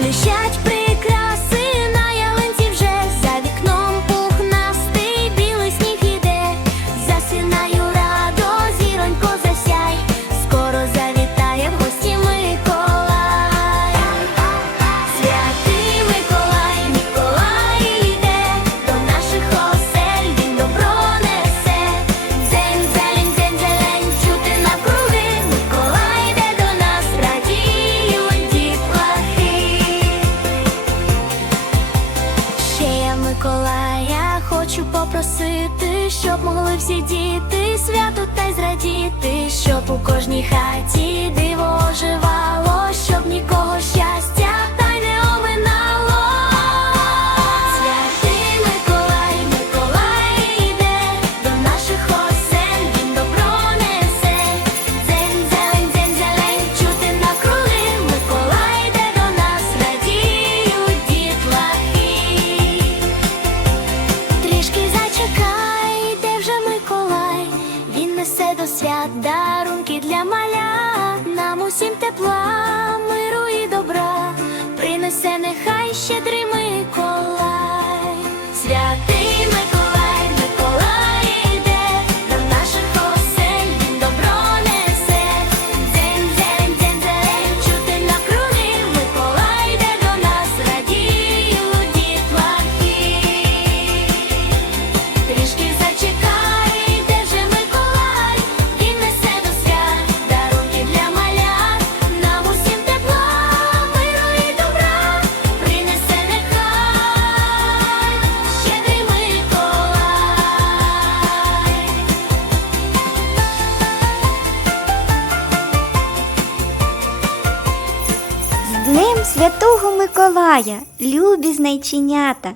блищать при Миколая, хочу попросити, щоб могли всі діти. для маля, нам усім тепла. З Днем Святого Миколая, любі знайченята!